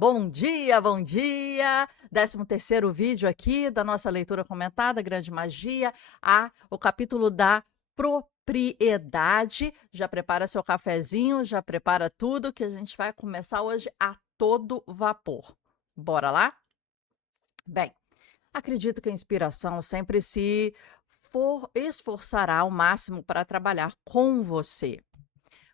Bom dia, bom dia! 13º vídeo aqui da nossa leitura comentada, Grande Magia, o capítulo da propriedade. Já prepara seu cafezinho, já prepara tudo que a gente vai começar hoje a todo vapor. Bora lá? Bem, acredito que a inspiração sempre se esforçará ao máximo para trabalhar com você.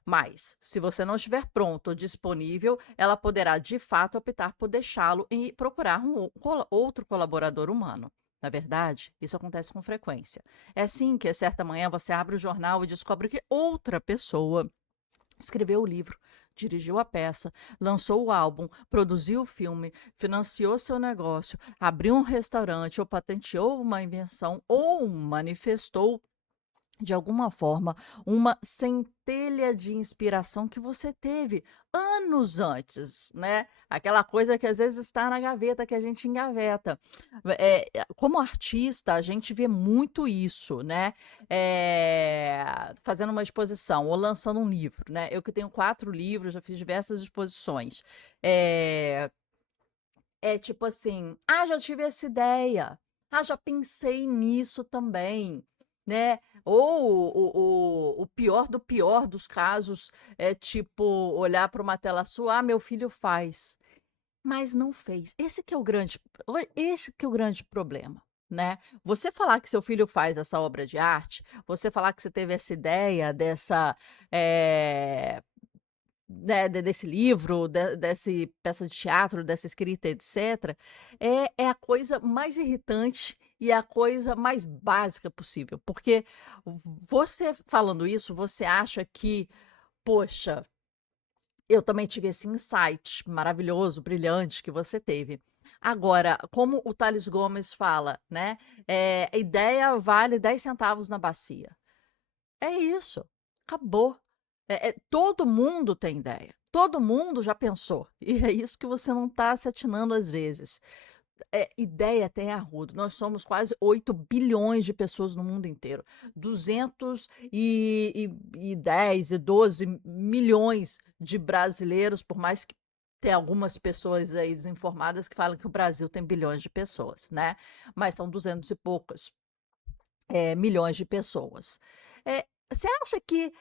Mas, se você não estiver pronto ou disponível, ela poderá de fato optar por deixá-lo e procurar outro colaborador humano. Na verdade, isso acontece com frequência. É assim que, certa manhã, você abre o jornal e descobre que outra pessoa escreveu o livro, dirigiu a peça, lançou o álbum, produziu o filme, financiou seu negócio, abriu um restaurante ou patenteou uma invenção ou manifestou de alguma forma, uma centelha de inspiração que você teve anos antes, né? Aquela coisa que às vezes está na gaveta, que a gente engaveta. Como artista, a gente vê muito isso, né? Fazendo uma exposição ou lançando um livro, né? Eu que tenho 4 livros, já fiz diversas exposições. É, é tipo assim, já tive essa ideia. Já pensei nisso também, né? Ou o pior do pior dos casos é tipo olhar para uma tela sua, meu filho faz, mas não fez. Esse que é o grande problema, né? Você falar que seu filho faz essa obra de arte, você falar que você teve essa ideia dessa, eh, né, desse livro, desse peça de teatro, dessa escrita, etc., é a coisa mais irritante e é a coisa mais básica possível. Porque você falando isso, você acha que, poxa, eu também tive esse insight maravilhoso, brilhante que você teve. Agora, como o Tales Gomes fala, né? A ideia vale 10 centavos na bacia. É isso, acabou. Todo mundo tem ideia, todo mundo já pensou, e é isso que você não está se atinando às vezes. Ideia tem arrudo, nós somos quase 8 bilhões de pessoas no mundo inteiro, 210 e 12 milhões de brasileiros, por mais que tenha algumas pessoas aí desinformadas que falam que o Brasil tem bilhões de pessoas, né, mas são 200 e poucas, milhões de pessoas. Você acha que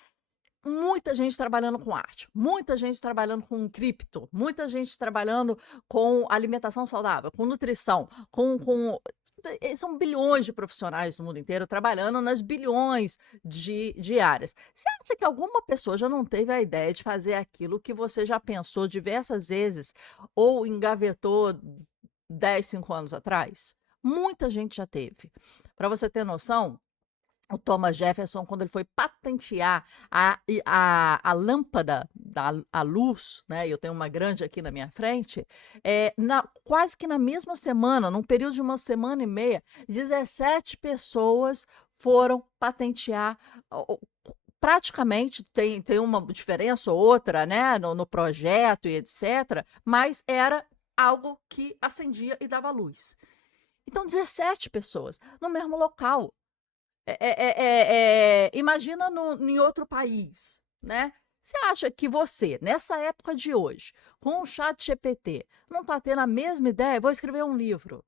muita gente trabalhando com arte, muita gente trabalhando com cripto, muita gente trabalhando com alimentação saudável, com nutrição, são bilhões de profissionais no mundo inteiro trabalhando nas bilhões de áreas. Você acha que alguma pessoa já não teve a ideia de fazer aquilo que você já pensou diversas vezes ou engavetou 10, 5 anos atrás? Muita gente já teve. Para você ter noção, o Thomas Jefferson, quando ele foi patentear a lâmpada a luz, né? Eu tenho uma grande aqui na minha frente, quase que na mesma semana, num período de uma semana e meia, 17 pessoas foram patentear. Praticamente tem uma diferença ou outra, né, no projeto e etc., mas era algo que acendia e dava luz. Então, 17 pessoas no mesmo local. Imagina em outro país, né? Você acha que você, nessa época de hoje, com o chat GPT, não está tendo a mesma ideia? Vou escrever um livro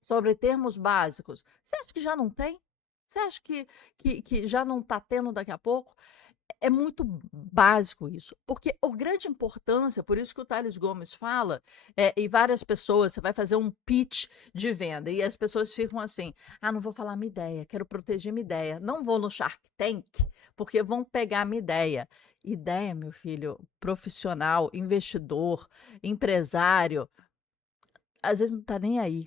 sobre termos básicos. Você acha que já não tem? Você acha que já não está tendo daqui a pouco? É muito básico isso, porque a grande importância, por isso que o Tales Gomes fala, e várias pessoas, você vai fazer um pitch de venda, e as pessoas ficam assim, não vou falar minha ideia, quero proteger minha ideia, não vou no Shark Tank, porque vão pegar minha ideia. Ideia, meu filho, profissional, investidor, empresário, às vezes não está nem aí.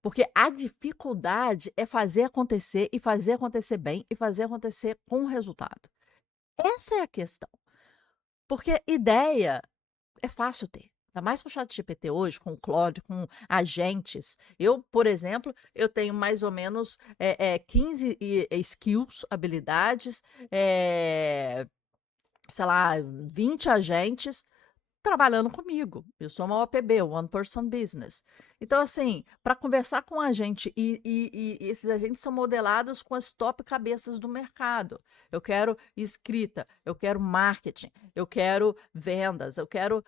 Porque a dificuldade é fazer acontecer, e fazer acontecer bem, e fazer acontecer com resultado. Essa é a questão. Porque ideia é fácil ter. Ainda mais com o ChatGPT hoje, com o Claude, com agentes. Eu, por exemplo, eu tenho mais ou menos 15 skills, habilidades, sei lá, 20 agentes trabalhando comigo. Eu sou uma OPB, One Person Business. Então, assim, para conversar com a gente, e esses agentes são modelados com as top cabeças do mercado. Eu quero escrita, eu quero marketing, eu quero vendas, eu quero.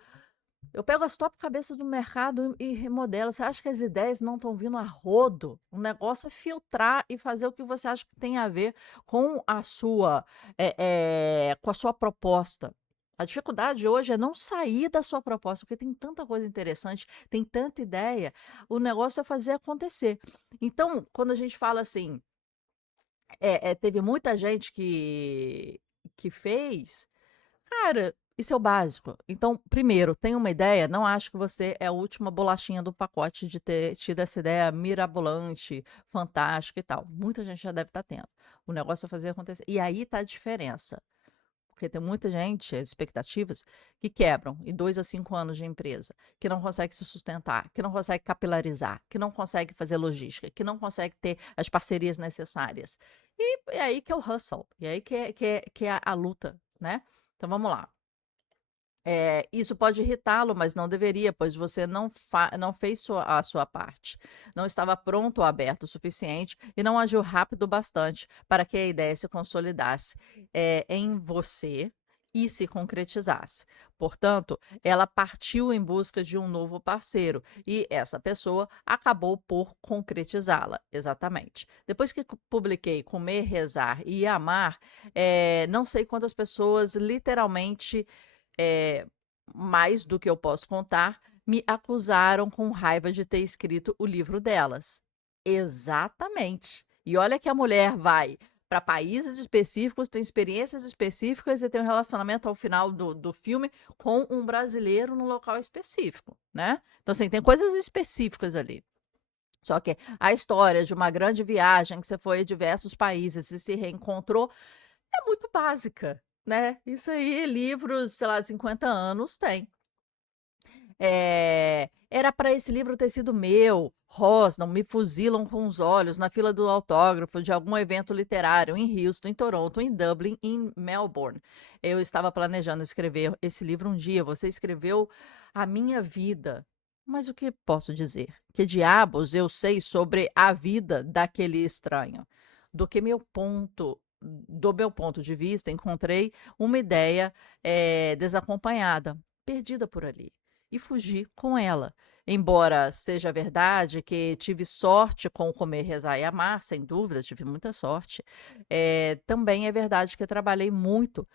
Eu pego as top cabeças do mercado e remodelo. Você acha que as ideias não estão vindo a rodo? O negócio é filtrar e fazer o que você acha que tem a ver com a sua proposta. A dificuldade hoje é não sair da sua proposta, porque tem tanta coisa interessante, tem tanta ideia. O negócio é fazer acontecer. Então, quando a gente fala assim, teve muita gente que fez. Cara, isso é o básico. Então, primeiro, tem uma ideia, não acho que você é a última bolachinha do pacote de ter tido essa ideia mirabolante, fantástica e tal. Muita gente já deve estar tendo. O negócio é fazer acontecer. E aí tá a diferença. Porque tem muita gente, as expectativas, que quebram em 2 a 5 anos de empresa, que não consegue se sustentar, que não consegue capilarizar, que não consegue fazer logística, que não consegue ter as parcerias necessárias. E é aí que é o hustle, e é aí que é a luta, né? Então vamos lá. Isso pode irritá-lo, mas não deveria, pois você não fez a sua parte. Não estava pronto ou aberto o suficiente e não agiu rápido bastante para que a ideia se consolidasse em você e se concretizasse. Portanto, ela partiu em busca de um novo parceiro e essa pessoa acabou por concretizá-la. Exatamente. Depois que publiquei Comer, Rezar e Amar, não sei quantas pessoas literalmente eh, mais do que eu posso contar, me acusaram com raiva de ter escrito o livro delas. Exatamente. E olha que a mulher vai para países específicos, tem experiências específicas e tem um relacionamento ao final do filme com um brasileiro num local específico, né? Então, assim, tem coisas específicas ali. Só que a história de uma grande viagem que você foi a diversos países e se reencontrou é muito básica, né? Isso aí, livros, sei lá, de 50 anos tem. Era para esse livro ter sido meu. Rosnam, me fuzilam com os olhos na fila do autógrafo de algum evento literário em Houston, em Toronto, em Dublin, em Melbourne. Eu estava planejando escrever esse livro um dia. Você escreveu a minha vida. Mas o que posso dizer? Que diabos eu sei sobre a vida daquele estranho? Do que do meu ponto de vista, encontrei uma ideia desacompanhada, perdida por ali e fugi com ela. Embora seja verdade que tive sorte com o Comer, Rezar e Amar, sem dúvida, tive muita sorte, também é verdade que eu trabalhei muito.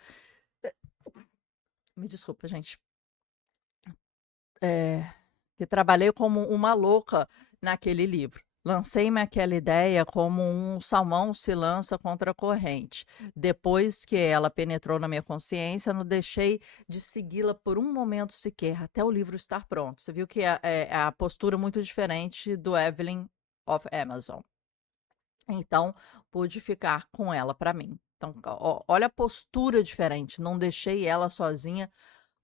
Me desculpa, gente. Que trabalhei como uma louca naquele livro. Lancei-me aquela ideia como um salmão se lança contra a corrente. Depois que ela penetrou na minha consciência, não deixei de segui-la por um momento sequer, até o livro estar pronto. Você viu que é a postura muito diferente do Evelyn of Amazon. Então, pude ficar com ela para mim. Então, olha a postura diferente. Não deixei ela sozinha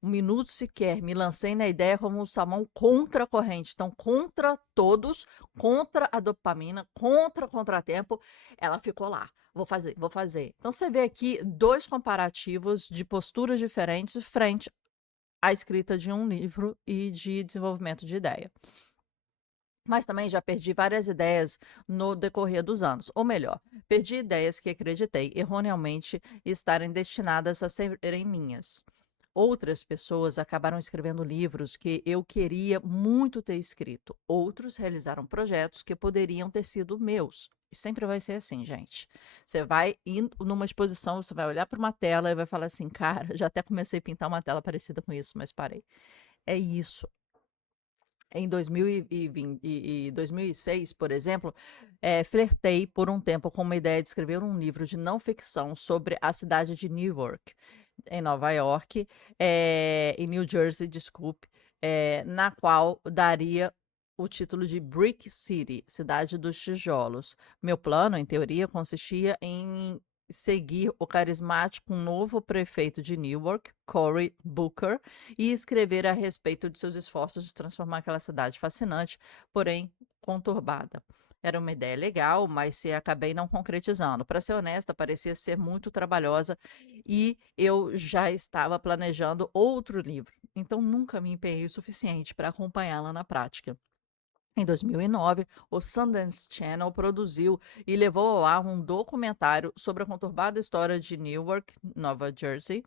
um minuto sequer, me lancei na ideia como um salmão contra a corrente. Então, contra todos, contra a dopamina, contra o contratempo, ela ficou lá. Vou fazer, vou fazer. Então, você vê aqui 2 comparativos de posturas diferentes frente à escrita de um livro e de desenvolvimento de ideia. Mas também já perdi várias ideias no decorrer dos anos. Ou melhor, perdi ideias que acreditei erroneamente estarem destinadas a serem minhas. Outras pessoas acabaram escrevendo livros que eu queria muito ter escrito. Outros realizaram projetos que poderiam ter sido meus. E sempre vai ser assim, gente. Você vai ir numa exposição, você vai olhar para uma tela e vai falar assim, cara, já até comecei a pintar uma tela parecida com isso, mas parei. É isso. Em 2006, por exemplo, flertei por um tempo com uma ideia de escrever um livro de não ficção sobre a cidade de Newark, em Nova York, em New Jersey, desculpe, na qual daria o título de Brick City, Cidade dos Tijolos. Meu plano, em teoria, consistia em seguir o carismático novo prefeito de Newark, Cory Booker, e escrever a respeito de seus esforços de transformar aquela cidade fascinante, porém conturbada. Era uma ideia legal, mas se acabei não concretizando. Para ser honesta, parecia ser muito trabalhosa e eu já estava planejando outro livro, então nunca me empenhei o suficiente para acompanhá-la na prática. Em 2009, o Sundance Channel produziu e levou ao ar um documentário sobre a conturbada história de Newark, Nova Jersey,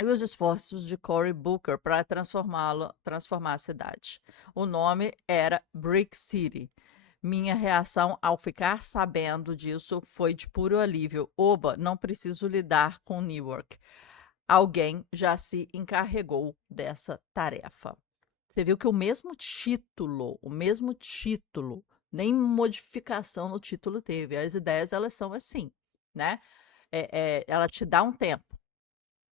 e os esforços de Cory Booker para transformar a cidade. O nome era Brick City. Minha reação ao ficar sabendo disso foi de puro alívio. Oba, não preciso lidar com Newark. Alguém já se encarregou dessa tarefa. Você viu que o mesmo título, nem modificação no título teve. As ideias, elas são assim, né? Ela te dá um tempo.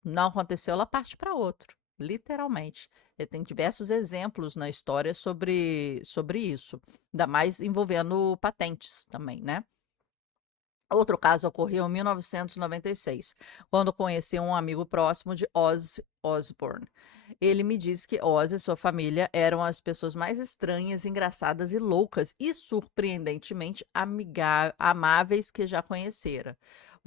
Não aconteceu, ela parte para outro, literalmente. E tem diversos exemplos na história sobre isso, ainda mais envolvendo patentes também, né? Outro caso ocorreu em 1996, quando conheci um amigo próximo de Ozzy Osbourne. Ele me disse que Ozzy e sua família eram as pessoas mais estranhas, engraçadas e loucas e surpreendentemente amáveis que já conhecera.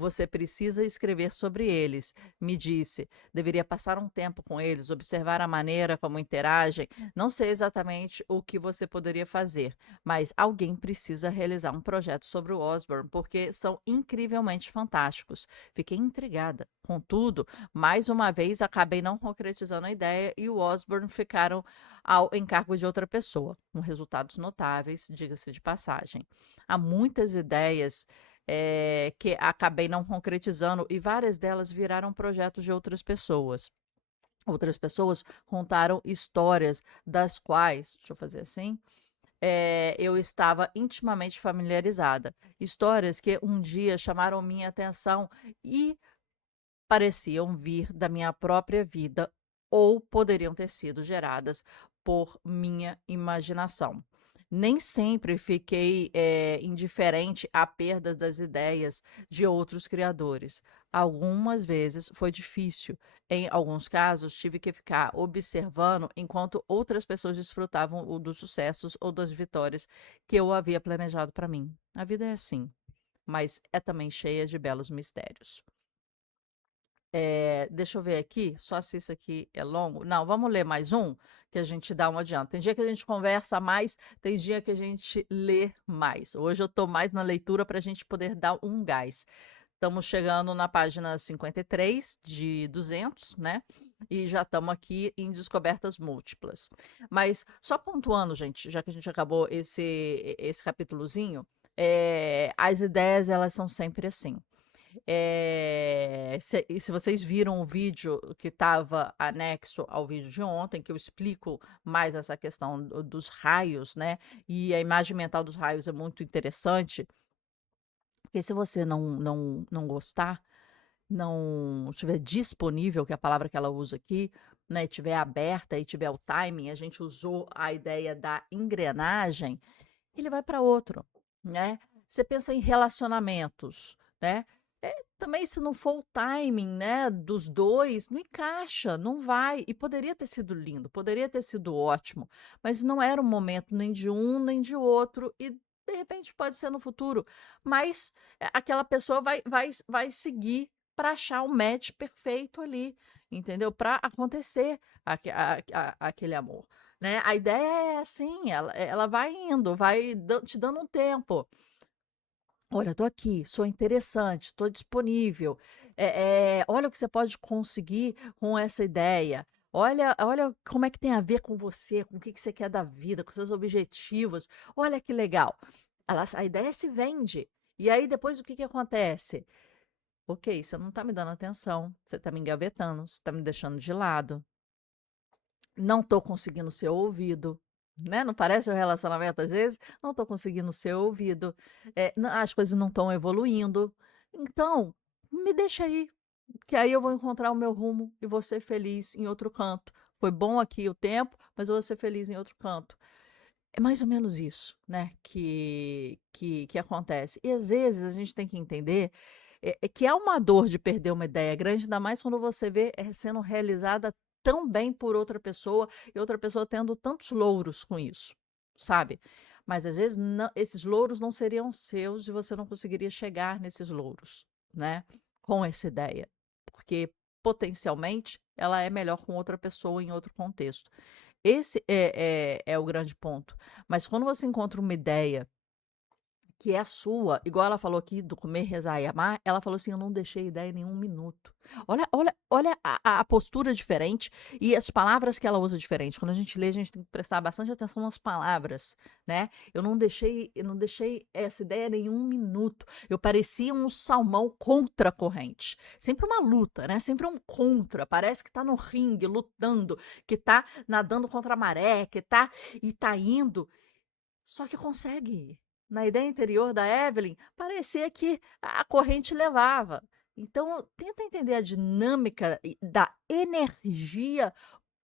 Você precisa escrever sobre eles, me disse. Deveria passar um tempo com eles, observar a maneira como interagem. Não sei exatamente o que você poderia fazer, mas alguém precisa realizar um projeto sobre o Osborne, porque são incrivelmente fantásticos. Fiquei intrigada. Contudo, mais uma vez acabei não concretizando a ideia e o Osborne ficaram ao encargo de outra pessoa, com resultados notáveis, diga-se de passagem. Há muitas ideias que acabei não concretizando e várias delas viraram projetos de outras pessoas. Outras pessoas contaram histórias das quais, deixa eu fazer assim, eu estava intimamente familiarizada. Histórias que um dia chamaram minha atenção e pareciam vir da minha própria vida ou poderiam ter sido geradas por minha imaginação. Nem sempre fiquei indiferente à perda das ideias de outros criadores. Algumas vezes foi difícil. Em alguns casos, tive que ficar observando enquanto outras pessoas desfrutavam dos sucessos ou das vitórias que eu havia planejado para mim. A vida é assim, mas é também cheia de belos mistérios. Deixa eu ver aqui, só se isso aqui é longo. Não, vamos ler mais um, que a gente dá um adianto. Tem dia que a gente conversa mais, tem dia que a gente lê mais. Hoje eu estou mais na leitura para a gente poder dar um gás. Estamos chegando na página 53 de 200, né? E já estamos aqui em descobertas múltiplas. Mas só pontuando, gente, já que a gente acabou esse capítulozinho, as ideias, elas são sempre assim. Se vocês viram o vídeo que estava anexo ao vídeo de ontem, que eu explico mais essa questão dos raios, né? E a imagem mental dos raios é muito interessante, porque se você não gostar, não tiver disponível, que é a palavra que ela usa aqui, né? Tiver aberta e tiver o timing, a gente usou a ideia da engrenagem, ele vai para outro, né? Você pensa em relacionamentos, né? Também se não for o timing, né, dos dois, não encaixa, não vai. E poderia ter sido lindo, poderia ter sido ótimo, mas não era o momento nem de um nem de outro e de repente pode ser no futuro, mas aquela pessoa vai seguir para achar o match perfeito ali, entendeu? Para acontecer aquele amor, né? A ideia é assim, ela vai indo, te dando um tempo. Olha, estou aqui, sou interessante, estou disponível. Olha o que você pode conseguir com essa ideia. Olha como é que tem a ver com você, com o que você quer da vida, com seus objetivos. Olha que legal. A ideia se vende. E aí depois o que acontece? Ok, você não está me dando atenção, você está me engavetando, você está me deixando de lado. Não estou conseguindo ser ouvido, né? Não parece o relacionamento às vezes? Não estou conseguindo ser ouvido, as coisas não estão evoluindo. Então, me deixa aí, que aí eu vou encontrar o meu rumo e vou ser feliz em outro canto. Foi bom aqui o tempo, mas eu vou ser feliz em outro canto. É mais ou menos isso, né, que acontece. E às vezes a gente tem que entender que é uma dor de perder uma ideia grande, ainda mais quando você vê sendo realizada tão bem por outra pessoa e outra pessoa tendo tantos louros com isso, sabe? Mas às vezes esses louros não seriam seus e você não conseguiria chegar nesses louros, né? Com essa ideia, porque potencialmente ela é melhor com outra pessoa em outro contexto. Esse é o grande ponto. Mas quando você encontra uma ideia que é sua, igual ela falou aqui do comer, rezar e amar, ela falou assim: "Eu não deixei ideia em nenhum minuto". Olha a postura diferente e as palavras que ela usa diferente. Quando a gente lê, a gente tem que prestar bastante atenção nas palavras, né. Eu não deixei essa ideia em nenhum minuto. Eu parecia um salmão contra a corrente. Sempre uma luta, né, sempre um contra, parece que tá no ringue lutando, que tá nadando contra a maré, que tá indo, só que consegue ir. Na ideia anterior da Evelyn, parecia que a corrente levava. Então, tenta entender a dinâmica da energia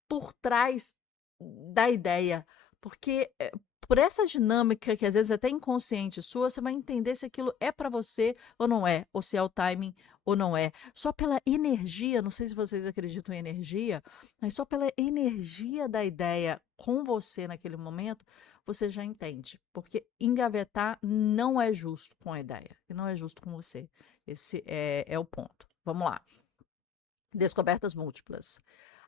por trás da ideia, porque por essa dinâmica que às vezes é até inconsciente sua, você vai entender se aquilo é para você ou não é, ou se é o timing ou não é. Só pela energia, não sei se vocês acreditam em energia, mas só pela energia da ideia com você naquele momento, você já entende. Porque engavetar não é justo com a ideia, e não é justo com você. Esse é o ponto. Vamos lá. Descobertas múltiplas.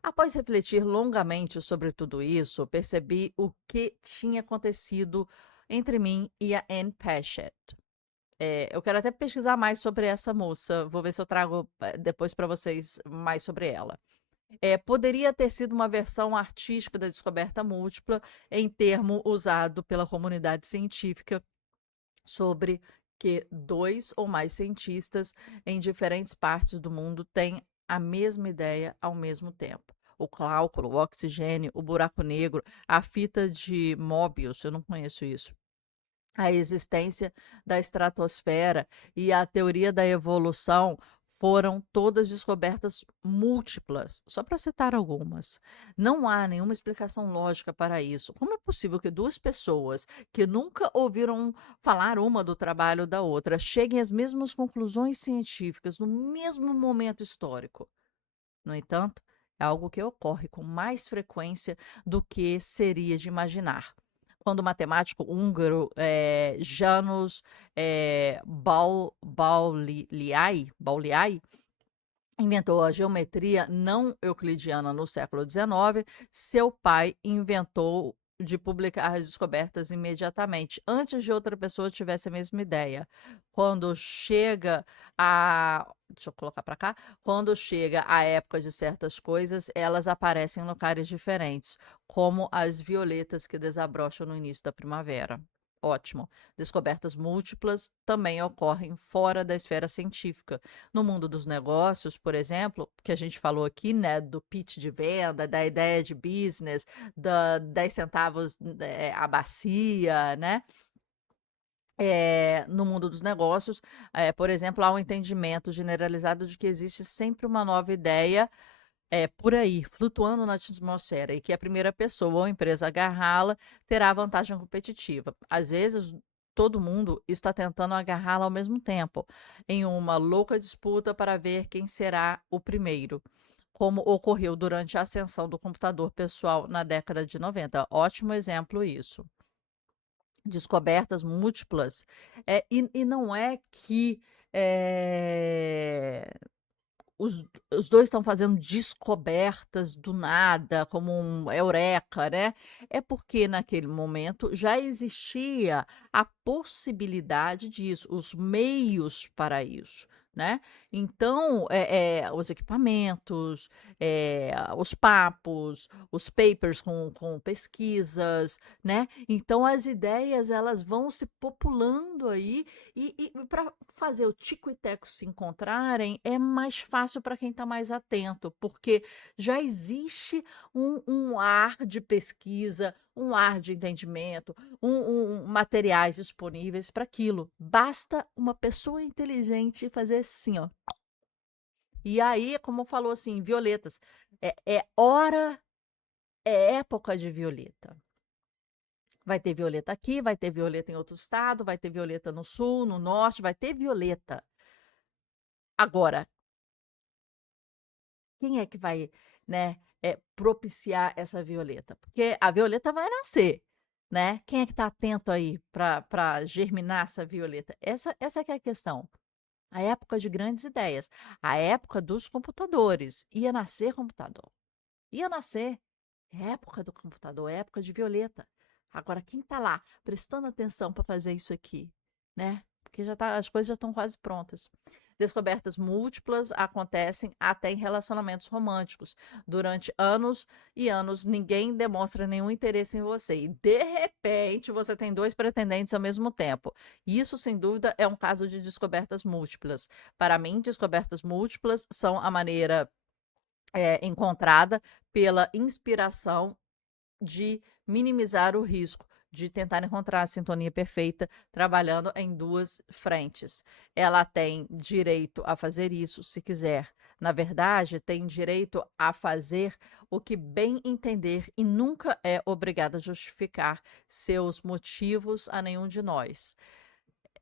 Após refletir longamente sobre tudo isso, percebi o que tinha acontecido entre mim e a Anne Patchett. Eu quero até pesquisar mais sobre essa moça, vou ver se eu trago depois para vocês mais sobre ela. Poderia ter sido uma versão artística da descoberta múltipla, em termo usado pela comunidade científica sobre que dois ou mais cientistas em diferentes partes do mundo têm a mesma ideia ao mesmo tempo. O cálculo, o oxigênio, o buraco negro, a fita de Möbius, eu não conheço isso. A existência da estratosfera e a teoria da evolução foram todas descobertas múltiplas, só para citar algumas. Não há nenhuma explicação lógica para isso. Como é possível que duas pessoas que nunca ouviram falar uma do trabalho da outra cheguem às mesmas conclusões científicas no mesmo momento histórico? No entanto, é algo que ocorre com mais frequência do que seria de imaginar. Quando o matemático húngaro János Pauliai inventou a geometria não euclidiana no século XIX, seu pai inventou de publicar as descobertas imediatamente, antes de outra pessoa tivesse a mesma ideia. Quando chega a. Deixa eu colocar para cá. Quando chega a época de certas coisas, elas aparecem em lugares diferentes, como as violetas que desabrocham no início da primavera. Ótimo. Descobertas múltiplas também ocorrem fora da esfera científica. No mundo dos negócios, por exemplo, que a gente falou aqui, né, do pitch de venda, da ideia de business, da 10 centavos a bacia, né? No mundo dos negócios, por exemplo, há um entendimento generalizado de que existe sempre uma nova ideia por aí, flutuando na atmosfera, e que a primeira pessoa ou empresa a agarrá-la terá vantagem competitiva. Às vezes, todo mundo está tentando agarrá-la ao mesmo tempo, em uma louca disputa para ver quem será o primeiro, como ocorreu durante a ascensão do computador pessoal na década de 90. Ótimo exemplo isso. Descobertas múltiplas, e não é que os 2 estão fazendo descobertas do nada, como um eureka, né. É porque naquele momento já existia a possibilidade disso, os meios para isso, né. Então, os equipamentos, os papos, os papers com pesquisas, né. Então as ideias elas vão se populando aí e pra fazer o tico e teco se encontrarem, é mais fácil para quem está mais atento, porque já existe um ar de pesquisa, um ar de entendimento, materiais disponíveis para aquilo. Basta uma pessoa inteligente fazer assim, ó. E aí, como falou assim, violetas, hora, é época de violeta. Vai ter violeta aqui, vai ter violeta em outro estado, vai ter violeta no sul, no norte, vai ter violeta. Agora, quem é que vai, né, propiciar essa violeta? Porque a violeta vai nascer, né? Quem é que está atento aí para germinar essa violeta? Essa que é a questão. A época de grandes ideias, a época dos computadores. Ia nascer computador. Ia nascer. É época do computador, é época de violeta. Agora, quem está lá prestando atenção para fazer isso aqui? né? Porque as coisas já estão quase prontas. Descobertas múltiplas acontecem até em relacionamentos românticos. Durante anos e anos, ninguém demonstra nenhum interesse em você. E, de repente, você tem 2 pretendentes ao mesmo tempo. Isso, sem dúvida, é um caso de descobertas múltiplas. Para mim, descobertas múltiplas são a maneira encontrada pela inspiração de minimizar o risco, de tentar encontrar a sintonia perfeita, trabalhando em 2 frentes. Ela tem direito a fazer isso se quiser. Na verdade, tem direito a fazer o que bem entender e nunca é obrigada a justificar seus motivos a nenhum de nós.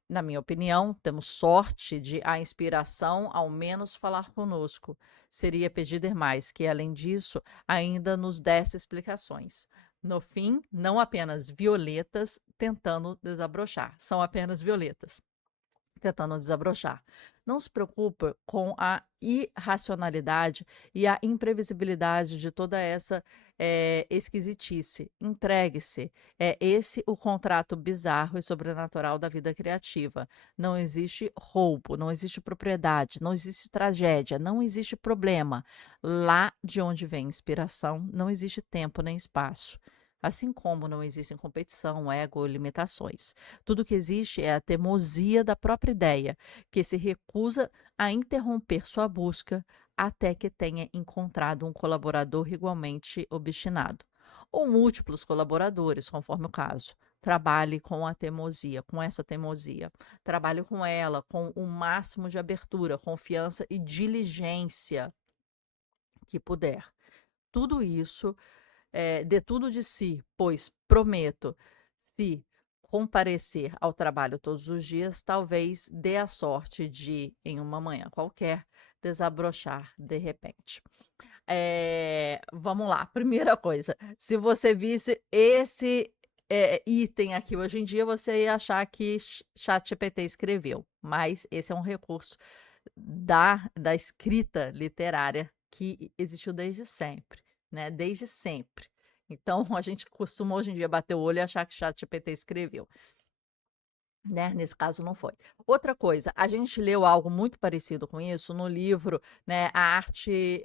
Na minha opinião, temos sorte de a inspiração ao menos falar conosco. Seria pedir mais que, além disso, ainda nos desse explicações. No fim, não apenas violetas tentando desabrochar, são apenas violetas tentando desabrochar. Não se preocupe com a irracionalidade e a imprevisibilidade de toda essa esquisitice. Entregue-se. É esse o contrato bizarro e sobrenatural da vida criativa. Não existe roubo, não existe propriedade, não existe tragédia, não existe problema. Lá de onde vem inspiração, não existe tempo nem espaço. Assim como não existem competição, ego ou limitações. Tudo que existe é a teimosia da própria ideia, que se recusa a interromper sua busca até que tenha encontrado um colaborador igualmente obstinado, ou múltiplos colaboradores, conforme o caso. Trabalhe com a teimosia, com essa teimosia. Trabalhe com ela, com o máximo de abertura, confiança e diligência que puder. Tudo isso dê tudo de si, pois prometo, se comparecer ao trabalho todos os dias, talvez dê a sorte de, em uma manhã qualquer, desabrochar de repente. Vamos lá, primeira coisa, se você visse esse item aqui hoje em dia, você ia achar que ChatGPT escreveu, mas esse é um recurso da escrita literária que existiu desde sempre, né? Desde sempre. Então, a gente costuma hoje em dia bater o olho e achar que ChatGPT escreveu. Né? Nesse caso não foi. Outra coisa, a gente leu algo muito parecido com isso no livro, né, A Arte,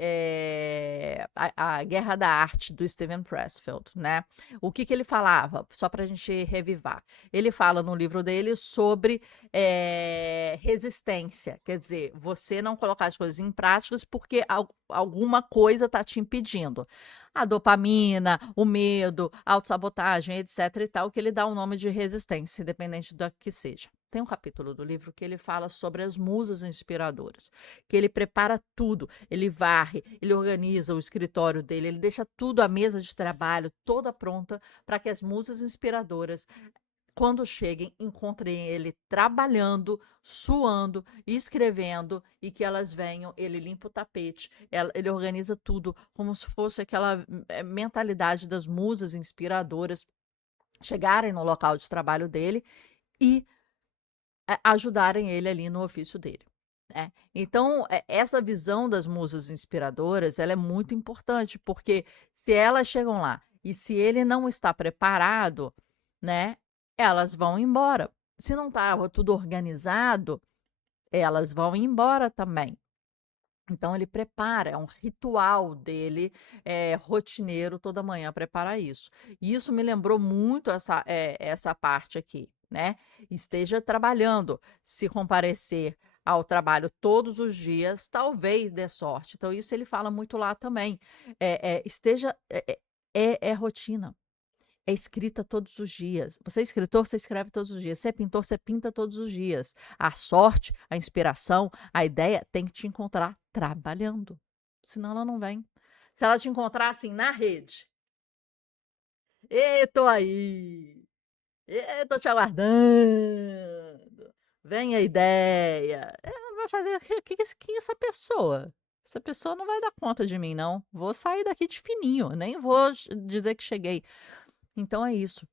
a Guerra da Arte, do Steven Pressfield, né? O que ele falava? Só para a gente revivar. Ele fala no livro dele sobre resistência, quer dizer, você não colocar as coisas em práticas porque alguma coisa está te impedindo. A dopamina, o medo, a autossabotagem, etc e tal, que ele dá o nome de resistência, independente da que seja. Tem um capítulo do livro que ele fala sobre as musas inspiradoras, que ele prepara tudo, ele varre, ele organiza o escritório dele, ele deixa tudo, a mesa de trabalho toda pronta para que as musas inspiradoras, quando cheguem, encontrem ele trabalhando, suando, escrevendo e que elas venham, ele limpa o tapete, ele organiza tudo como se fosse aquela mentalidade das musas inspiradoras chegarem no local de trabalho dele e ajudarem ele ali no ofício dele. Né? Então, essa visão das musas inspiradoras, ela é muito importante, porque se elas chegam lá e se ele não está preparado, né, elas vão embora. Se não estava tudo organizado, elas vão embora também. Então ele prepara, é um ritual dele, rotineiro, toda manhã preparar isso. E isso me lembrou muito essa parte aqui, né? Esteja trabalhando, se comparecer ao trabalho todos os dias, talvez dê sorte. Então isso ele fala muito lá também. Esteja, é rotina. É escrita todos os dias. Você é escritor, você escreve todos os dias. Você é pintor, você pinta todos os dias. A sorte, a inspiração, a ideia tem que te encontrar trabalhando. Senão ela não vem. Se ela te encontrar assim na rede, tô aí. Tô te aguardando. Vem a ideia. Ela vai fazer que essa pessoa? Essa pessoa não vai dar conta de mim, não. Vou sair daqui de fininho, nem vou dizer que cheguei. Então é isso.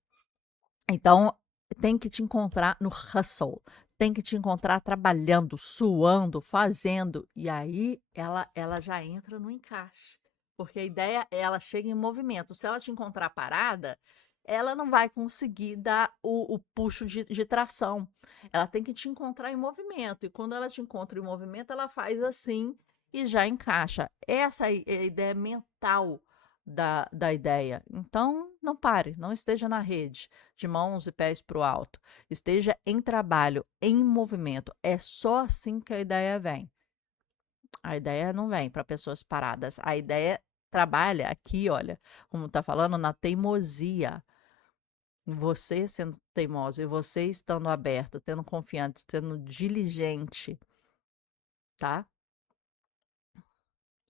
Então, tem que te encontrar no hustle, tem que te encontrar trabalhando, suando, fazendo, e aí ela já entra no encaixe, porque a ideia ela chega em movimento. Se ela te encontrar parada, ela não vai conseguir dar o puxo de tração. Ela tem que te encontrar em movimento. E quando ela te encontra em movimento, ela faz assim e já encaixa. Essa é a ideia mental da ideia. Então, não pare, não esteja na rede, de mãos e pés para o alto. Esteja em trabalho, em movimento. É só assim que a ideia vem. A ideia não vem para pessoas paradas. A ideia trabalha aqui, olha, como está falando, na teimosia. Você sendo teimoso e você estando aberto, tendo confiante, sendo diligente, tá?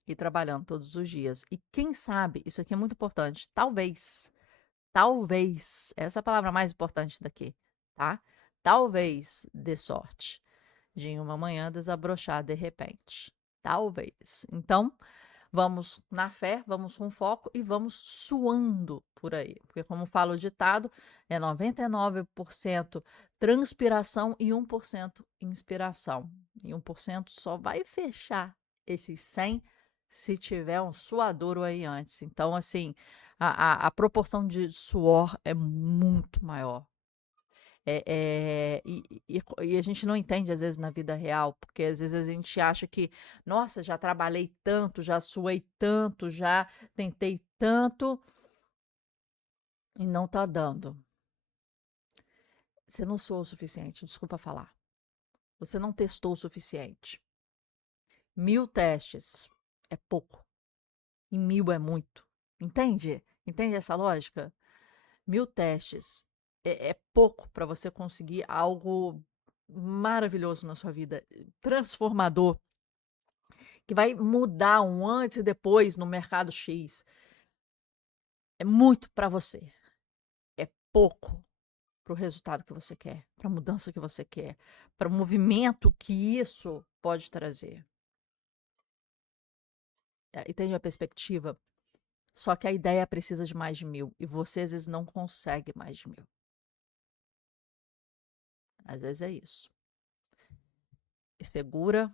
E trabalhando todos os dias. E quem sabe, isso aqui é muito importante, talvez, essa é a palavra mais importante daqui, tá? Talvez dê sorte de em uma manhã desabrochar de repente. Talvez. Então, vamos na fé, vamos com foco e vamos suando por aí. Porque, como fala o ditado, é 99% transpiração e 1% inspiração. E 1% só vai fechar esses 100 se tiver um suadouro aí antes. Então, assim, a proporção de suor é muito maior. E a gente não entende, às vezes, na vida real, porque às vezes a gente acha que, nossa, já trabalhei tanto, já suei tanto, já tentei tanto e não tá dando. Você não suou o suficiente, desculpa falar. Você não testou o suficiente. 1000 testes é pouco e 1000 é muito. Entende? Entende essa lógica? 1000 testes é pouco para você conseguir algo maravilhoso na sua vida, transformador, que vai mudar um antes e depois no mercado X. É muito para você. É pouco para o resultado que você quer, para a mudança que você quer, para o movimento que isso pode trazer. Entende a perspectiva? Só que a ideia precisa de mais de 1000 e você às vezes não consegue mais de 1000. Às vezes é isso. E segura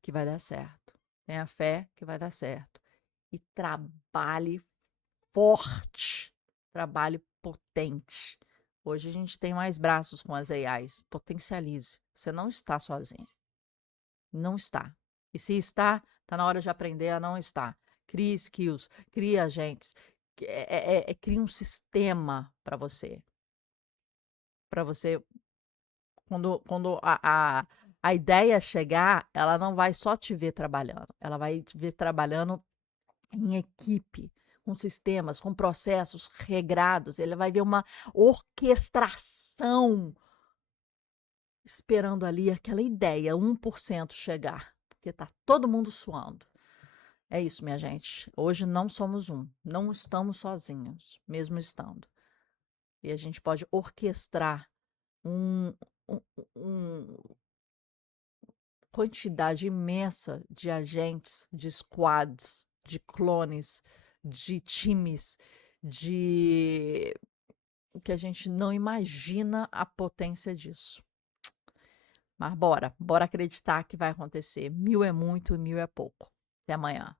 que vai dar certo. Tenha fé que vai dar certo. E trabalhe forte. Trabalhe potente. Hoje a gente tem mais braços com as AIs. Potencialize. Você não está sozinho. Não está. E se está, está na hora de aprender a não estar. Crie skills, crie agentes, crie um sistema para você. Para você, quando a ideia chegar, ela não vai só te ver trabalhando, ela vai te ver trabalhando em equipe, com sistemas, com processos regrados. Ele vai ver uma orquestração esperando ali aquela ideia, 1% chegar, porque está todo mundo suando. É isso, minha gente. Hoje não somos um, não estamos sozinhos, mesmo estando. E a gente pode orquestrar uma quantidade imensa de agentes, de squads, de clones, de times, de que a gente não imagina a potência disso. Mas bora acreditar que vai acontecer. 1000 é muito e 1000 é pouco. Até amanhã.